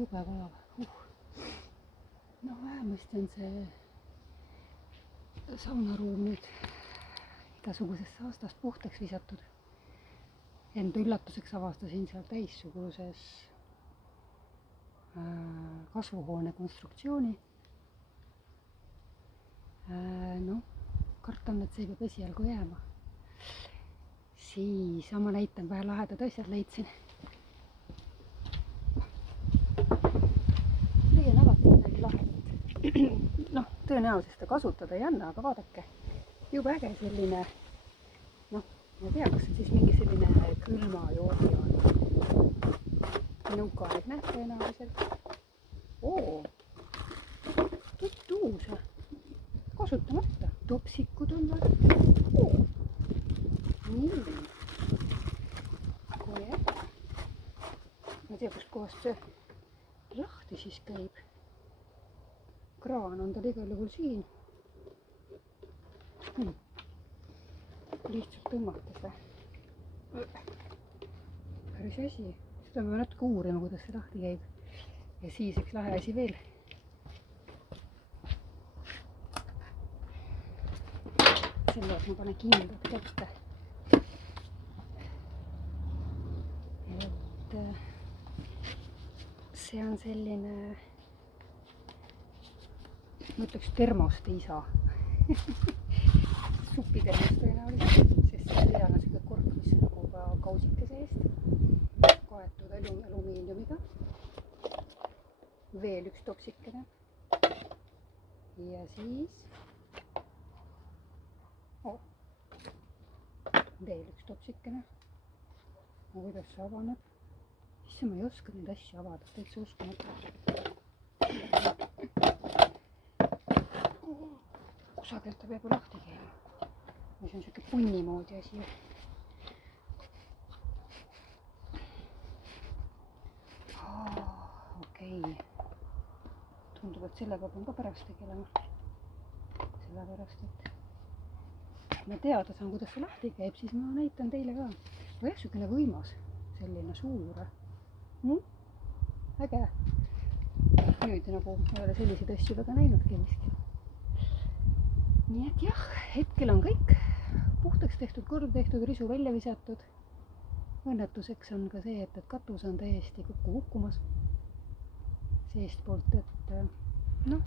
jube valav. No vähemasti on see saunaruum nüüd igasugusest saastast puhtaks visatud. Enda üllatuseks avastasin seal täissuguses kasvuhoone konstruktsiooni. No, kartan, et see peab esialgu jääma. Siis ma näitan, vähe lahedad asjad leidsin. Leian alati midagi lahedat. Noh, tõenäoliselt seda kasutada ei anna, aga vaadake. Jube äge selline, noh, ma ei tea, kas see siis mingi selline külma joogi on. Nõukaaegne tõenäoliselt. Tutt-uus. Kasutamata. Topsikud on veel. Nii. Kui äge. Ma ei tea, kust kohast see lahti siis käib. Kraan on tal igal juhul siin. Lihtsalt tõmmata seda. Päris asi. Seda peab natuke uurima, kuidas see lahti käib. Ja siis üks lahe asi veel. Selle ma panen kindlalt kätte. Et see on selline, ma ütleks termoste isa. Supitermos tõenäoliselt, sest see peal on selline kork, mis on nagu ka kausikese eest. Kaetud alumiiniumiga. Veel üks topsikene. Ja siis veel üks topsikene. Kuidas see avaneb? Isse ma ei oska neid asju avada, täitsa uskumata. Kusagelt ta peab lahti käima. Mis on siuke punni moodi asi. Okei. Tundub, et sellega pean ka pärast tegelema. Sellepärast, et ma teada saan, kuidas see lahti käib, siis ma näitan teile ka. Või sükene võimas, selline suur. Äge. Nüüd nagu ei ole selliseid asju väga näinudki miski. Nii et jah, hetkel on kõik puhtaks tehtud, kord tehtud, risu välja visatud. Õnnetuseks on ka see, et katus on täiesti kokku kukkumas. Seest poolt, et noh,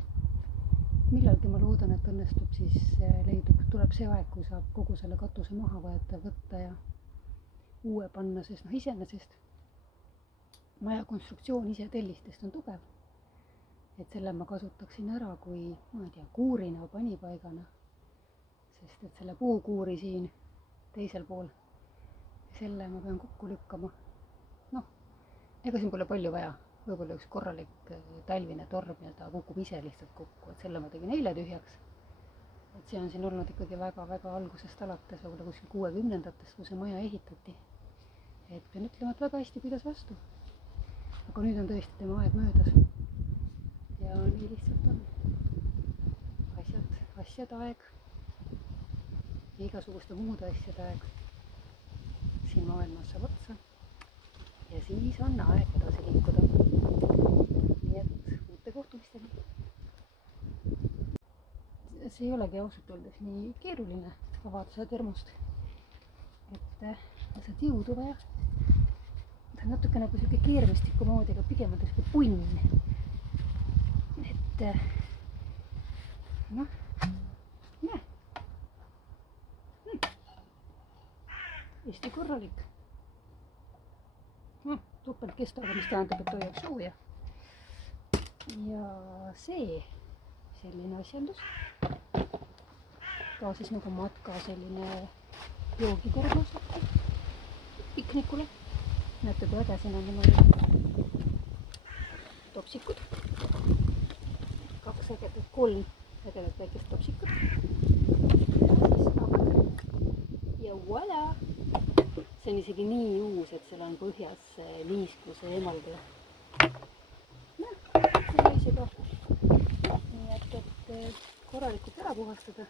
millalgi ma loodan, et õnnestub siis tuleb see aeg, kui saab kogu selle katuse maha võtta ja uue panna, sest noh, iseenesest maja konstruktsioon ise tellistest on tugev. Et selle ma kasutaksin ära kui, ma ei tea, kuurina või panipaigana. Sest et selle puukuuri siin teisel pool, selle ma pean kokku lükkama. Noh, ega siin pole palju vaja. Võib-olla üks korralik talvine torm ja ta kukub ise lihtsalt kokku. Et selle ma tegin eile tühjaks. Et see on siin olnud ikkagi väga-väga algusest alates, võib-olla kuskil 60-ndatest, kui see maja ehitati. Et pean ütlema, et väga hästi pidas vastu. Aga nüüd on tõesti tema aeg möödas. Ja nii lihtsalt on. Asjad aeg. Ja igasuguste muude asjade aeg. Siin maailmas saab otsa. Ja siis on aeg edasi liikuda. Nii et uute kohtumisteni. See ei olegi ausalt öeldes nii keeruline avada seda termost. Et saad jõudu vaja. Ta on natuke nagu selline keermistiku moodi, aga pigem on ta selline punn. Et noh, näe. Eesti korralik. Topelt kestavad, mis tähendab, et hoiab sooja. Ja see selline asjandus. Ka siis nagu matka selline joogikorv piknikule. Näete, kui äge siin on niimoodi topsikud. 2 ägedat, 3 ägedat väikest topsikut. Ja voilà! See on isegi nii uus, et seal on põhjas liiskluse emaldi. Noh, see jäi juba. Nii et korralikult ära puhastada.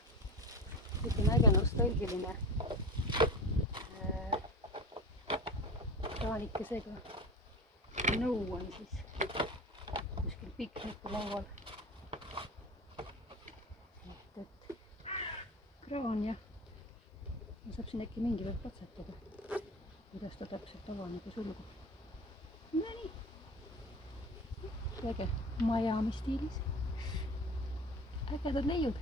Ütleme äge nostalgiline kraanikesega nõu on siis piknikulaual. et kraan ja saab siin äkki mingi pealt katsetada, kuidas ta täpselt avaneb ja sulgub. No nii. Äge Miami stiilis. Ägedad leiud.